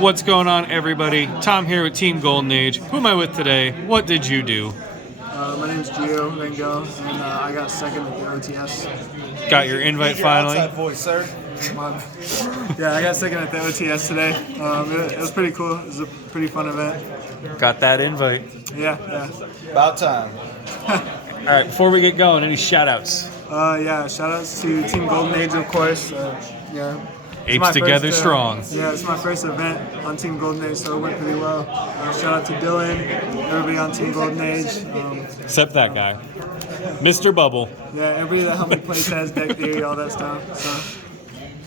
What's going on, everybody? Tom here with Team Golden Age. Who am I with today? What did you do? My name's Rangel, and I got second at the OTS. Got your invite finally? Outside voice, sir. Yeah, I got second at the OTS today. It was pretty cool. It was a pretty fun event. Got that invite. Yeah. About time. All right, before we get going, any shout-outs? Shout outs to Team Golden Age, of course. It's Apes my together first, strong. Yeah, it's my first event on Team Golden Age, so it went pretty well. Shout out to Dylan, everybody on Team Golden Age. Except that guy. Mr. Bubble. Yeah, everybody that helped me play test, deck theory, all that stuff. So.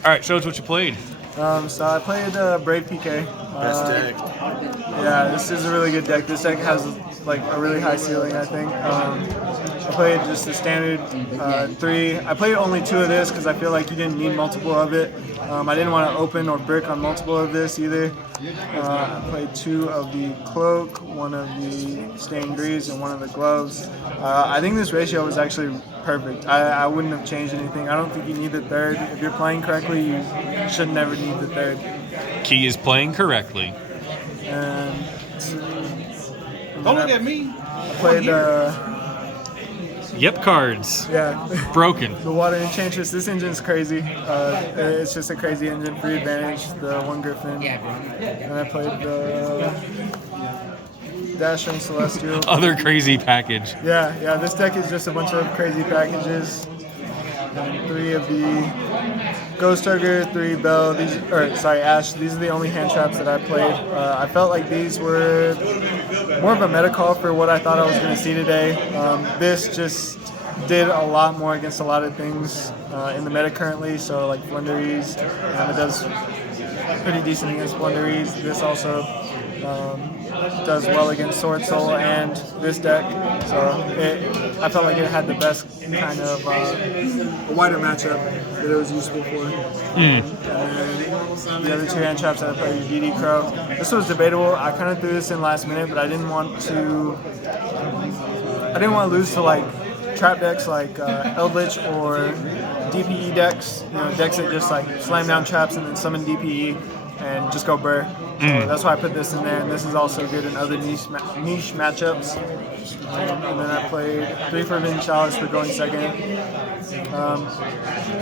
All right, show us what you played. So I played Brave PK. Best deck. Yeah, this is a really good deck. This deck has like a really high ceiling, I think. I played just the standard 3. I played only 2 of this because I feel like you didn't need multiple of it. I didn't want to open or brick on multiple of this either. I played 2 of the cloak, 1 of the stained greaves, and 1 of the gloves. I think this ratio was actually perfect. I wouldn't have changed anything. I don't think you need the third. If you're playing correctly, you should never need the third. Key is playing correctly. And Don't look at me. I played Yep, cards. yeah. Broken. The Water Enchantress, this engine's crazy. It's just a crazy engine, free advantage, the 1 Griffin. And I played the Dashing Celestial. Other crazy package. Yeah, this deck is just a bunch of crazy packages. 3 of the Ghost Ogre, 3 Bell, Ash. These are the only hand traps that I played. I felt like these were more of a meta call for what I thought I was going to see today. This just did a lot more against a lot of things in the meta currently. So like Flunderies, it does pretty decent against Flunderies. This also does well against Sword Soul and this deck. So I felt like it had the best kind of a wider matchup that it was useful for. And the other 2 hand traps that I played were DD Crow. This was debatable. I kind of threw this in last minute, but I didn't want to lose to like trap decks like Eldritch or DPE decks. Decks that just like slam down traps and then summon DPE and just go burr. So that's why I put this in there, and this is also good in other niche matchups. And then I played 3 Forbidden Chalice for going second.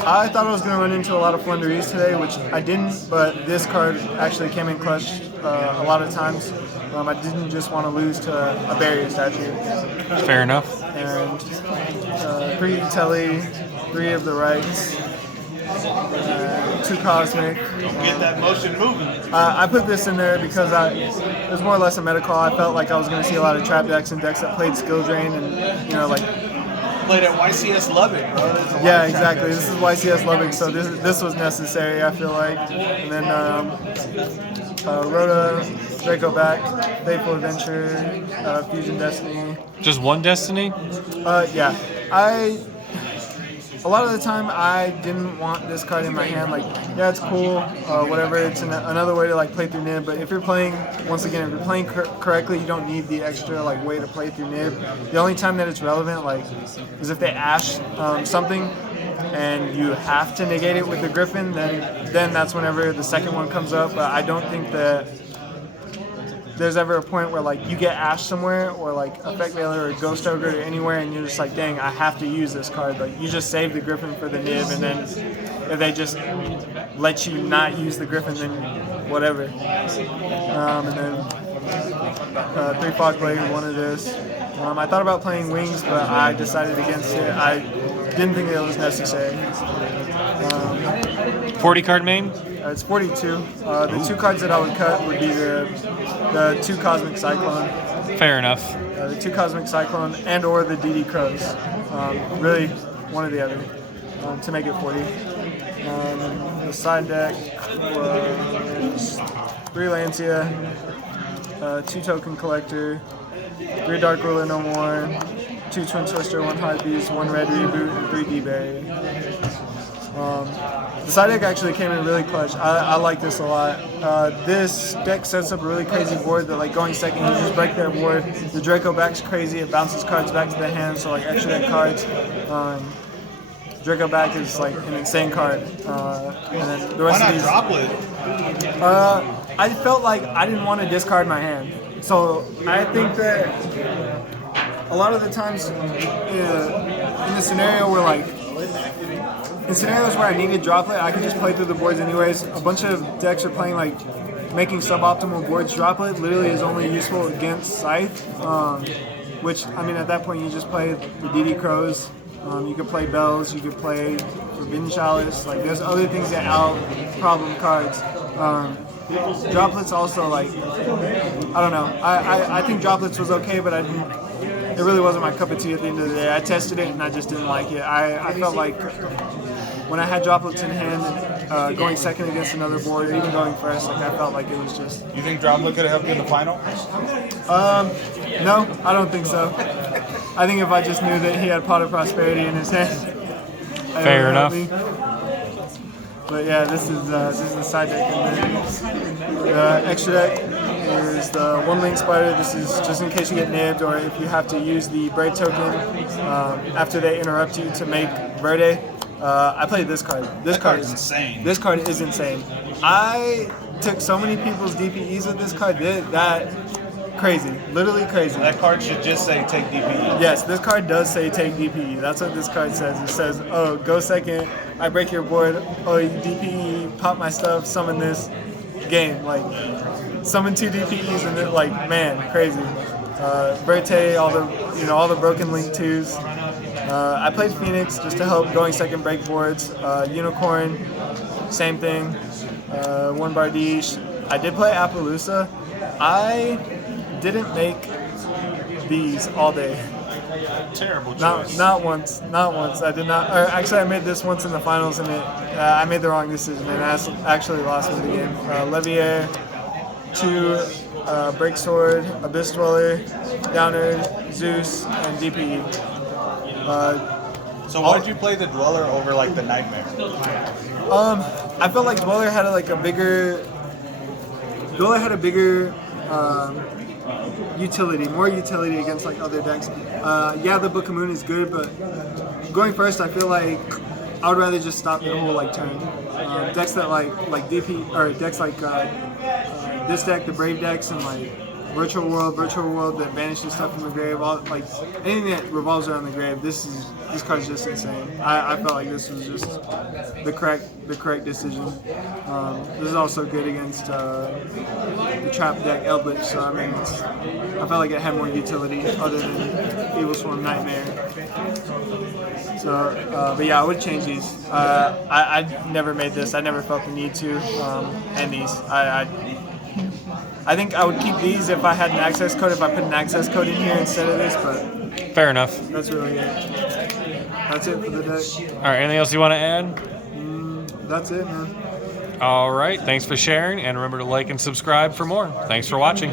I thought I was going to run into a lot of Flunderies today, which I didn't, but this card actually came in clutch a lot of times. I didn't just want to lose to a barrier statue. Fair enough. And 3 Telly, 3 of the rights. 2 Cosmic. Don't get that motion moving. I put this in there because it was more or less a meta call. I felt like I was going to see a lot of trap decks and decks that played skill drain and Played at YCS Lubbock, bro. yeah, exactly. This is YCS Lubbock, so this was necessary, I feel like. And then Rhoda, Draco back, Fateful Adventure, Fusion Destiny. Just one Destiny? Yeah. A lot of the time, I didn't want this card in my hand. Like, yeah, it's cool, whatever. It's another way to like play through Nib. But if you're playing, once again, if you're playing correctly, you don't need the extra like way to play through Nib. The only time that it's relevant, like, is if they ash something, and you have to negate it with the Griffin. Then that's whenever the second one comes up. But I don't think that there's ever a point where like you get Ash somewhere or like Effect Veiler or Ghost Ogre or anywhere and you're just like, dang, I have to use this card. Like you just save the Griffin for the Nib, and then if they just let you not use the Griffin, then whatever. And then 3 Fogblade, 1 of this. I thought about playing Wings, but I decided against it. I didn't think it was necessary. 40 card main? It's 42. The 2 cards that I would cut would be the 2 Cosmic Cyclone. Fair enough. The 2 Cosmic Cyclone and or the DD Crows. Really, one or the other to make it 40. The side deck was 3 Lancia, 2 Token Collector, 3 Dark Ruler No More, 2 Twin Twister, 1 High Beast, 1 Red Reboot, and 3 D-Berry. The side deck actually came in really clutch. I like this a lot. This deck sets up a really crazy board that, like, going second, you just break their board. The Draco back's crazy. It bounces cards back to the hand, so, like, extra deck cards. Draco back is like an insane card. And then the Why rest of not these, Droplet? I felt like I didn't want to discard my hand. So I think that a lot of the times in the scenario where like, in scenarios where I needed Droplet, I could just play through the boards anyways. A bunch of decks are playing like making suboptimal boards. Droplet literally is only useful against Scythe, which, I mean, at that point you just play the DD Crows. You could play Bells, you could play Forbidden Chalice. Like, there's other things that out problem cards. Droplets also, like, I don't know. I think Droplets was okay, but it really wasn't my cup of tea at the end of the day. I tested it and I just didn't like it. I felt like when I had Droplets in hand, going second against another board, or even going first, like, I felt like it was just... You think Droplet could have helped you in the final? No, I don't think so. I think if I just knew that he had Pot of Prosperity in his hand, Fair enough. But yeah, this is the side deck, and then the extra deck is the one link spider. This is just in case you get nibbed, or if you have to use the Brave token after they interrupt you to make Verde. I played this card. This card is insane. This card is insane. I took so many people's DPEs with this card. That crazy, literally crazy. That card should just say take DPE. Yes, this card does say take DPE. That's what this card says. It says, oh, go second, I break your board, oh, you DPE, pop my stuff, summon this, game. Like, summon 2 DPEs and then, like, man, crazy. Verte, all the broken link 2s. I played Phoenix just to help going second break boards. Unicorn, same thing. One Bardiche. I did play Appaloosa. I didn't make these all day. Terrible choice. Not once. I did not. Or actually, I made this once in the finals, and I made the wrong decision, and I actually lost me the game. Levier, 2 Break Sword, Abyss Dweller, Downer, Zeus, and DPE. So why did you play the Dweller over like the Nightmare? I felt like Dweller had a bigger utility, more utility against like other decks. Yeah, the Book of Moon is good, but going first, I feel like I would rather just stop the whole like turn. Decks that like DP, or decks like this deck, the Brave decks, and like Virtual World that banishes stuff from the grave, like anything that revolves around the grave. This card's just insane. I felt like this was just the correct decision. This is also good against the trap deck Eldritch, so I mean, I felt like it had more utility other than Evil Swarm Nightmare. So, but yeah, I would change these. I never made this. I never felt the need to end these. I think I would keep these if I had an access code, if I put an access code in here instead of this, but Fair enough. that's really it. That's it for the deck. All right, anything else you want to add? That's it, man. All right, thanks for sharing, and remember to like and subscribe for more. Thanks for watching.